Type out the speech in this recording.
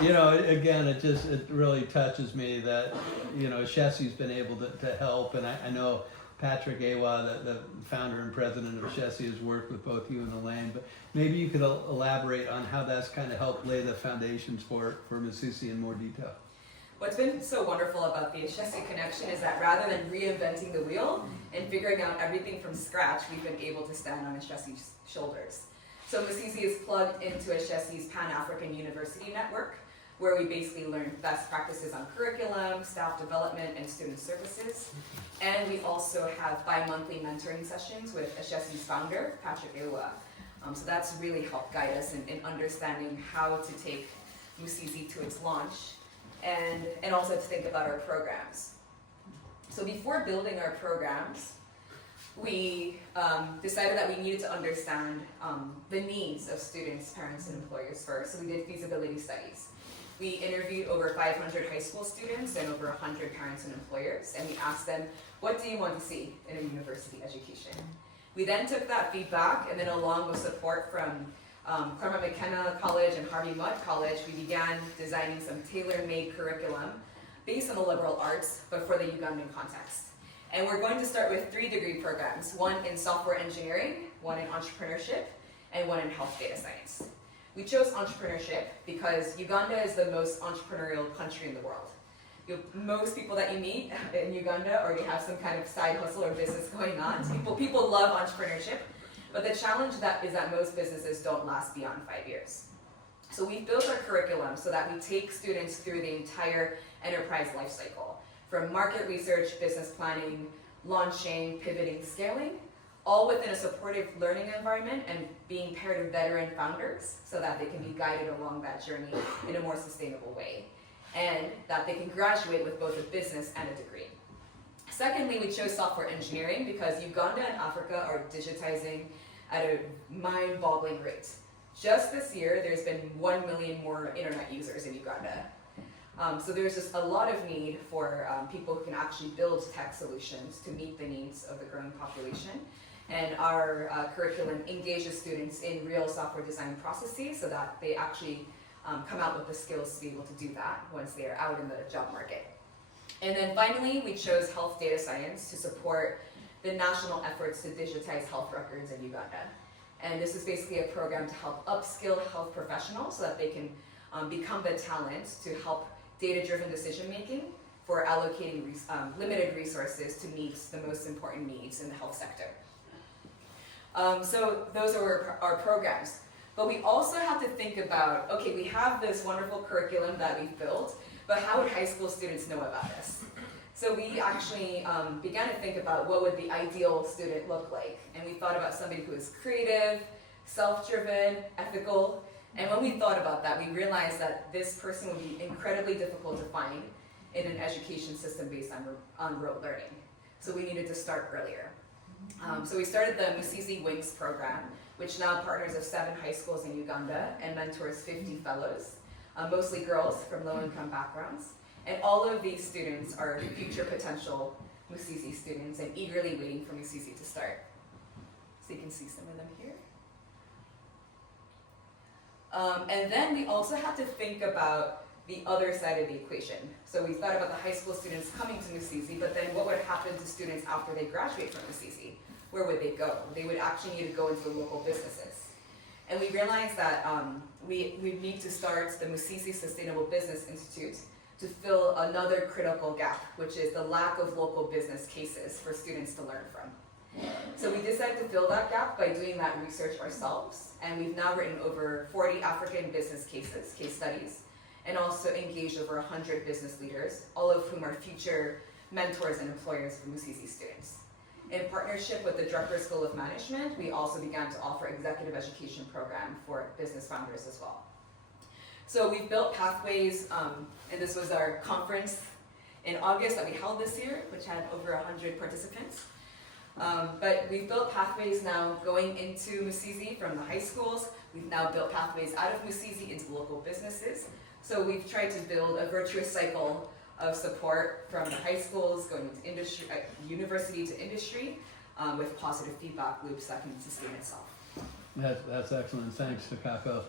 Again, it really touches me that, Shesi's been able to help, and I know Patrick Awa, the founder and president of Shesi, has worked with both you and Elaine, but maybe you could elaborate on how that's kind of helped lay the foundations for Musizi in more detail. What's been so wonderful about the Shesi connection is that rather than reinventing the wheel and figuring out everything from scratch, we've been able to stand on Shesi's shoulders. So Musizi is plugged into Shesi's Pan-African University network, where we basically learn best practices on curriculum, staff development, and student services. And we also have bi-monthly mentoring sessions with Shesi's founder, Patrick Awa. So that's really helped guide us in understanding how to take Musizi to its launch, and also to think about our programs. So before building our programs, we decided that we needed to understand the needs of students, parents, and employers first. So we did feasibility studies. We interviewed over 500 high school students and over 100 parents and employers, and we asked them, what do you want to see in a university education? We then took that feedback, and then along with support from Claremont McKenna College and Harvey Mudd College, we began designing some tailor-made curriculum based on the liberal arts, but for the Ugandan context. And we're going to start with 3 degree programs, one in software engineering, one in entrepreneurship, and one in health data science. We chose entrepreneurship because Uganda is the most entrepreneurial country in the world. Most people that you meet in Uganda already have some kind of side hustle or business going on. People love entrepreneurship, but the challenge is that most businesses don't last beyond 5 years. So we built our curriculum so that we take students through the entire enterprise life cycle, from market research, business planning, launching, pivoting, scaling, all within a supportive learning environment and being paired with veteran founders so that they can be guided along that journey in a more sustainable way, and that they can graduate with both a business and a degree. Secondly, we chose software engineering because Uganda and Africa are digitizing at a mind-boggling rate. Just this year, there's been 1 million more internet users in Uganda. So there's just a lot of need for people who can actually build tech solutions to meet the needs of the growing population. And our curriculum engages students in real software design processes so that they actually come out with the skills to be able to do that once they are out in the job market. And then finally, we chose health data science to support the national efforts to digitize health records in Uganda. And this is basically a program to help upskill health professionals so that they can become the talent to help data-driven decision-making for allocating limited resources to meet the most important needs in the health sector. So those are our programs. But we also have to think about, okay, we have this wonderful curriculum that we've built, but how would high school students know about this? So we actually began to think about what would the ideal student look like. And we thought about somebody who is creative, self-driven, ethical. And when we thought about that, we realized that this person would be incredibly difficult to find in an education system based on rote learning. So we needed to start earlier. So we started the Musizi Wings program, which now partners with 7 high schools in Uganda and mentors 50 fellows, mostly girls from low-income backgrounds. And all of these students are future potential Musizi students and eagerly waiting for Musizi to start. So you can see some of them here. And then we also have to think about the other side of the equation. So we thought about the high school students coming to Musizi, but then what would happen to students after they graduate from Musizi? Where would they go? They would actually need to go into the local businesses. And we realized that we need to start the Musizi Sustainable Business Institute to fill another critical gap, which is the lack of local business cases for students to learn from. So we decided to fill that gap by doing that research ourselves, and we've now written over 40 African business case studies, and also engaged over 100 business leaders, all of whom are future mentors and employers for Musizi students. In partnership with the Drucker School of Management, we also began to offer executive education program for business founders as well. So we've built pathways, and this was our conference in August that we held this year, which had over 100 participants. But we've built pathways now going into Musizi from the high schools. We've now built pathways out of Musizi into local businesses. So we've tried to build a virtuous cycle of support from the high schools going into industry, university to industry, with positive feedback loops that can sustain itself. That's excellent. Thanks, Takako.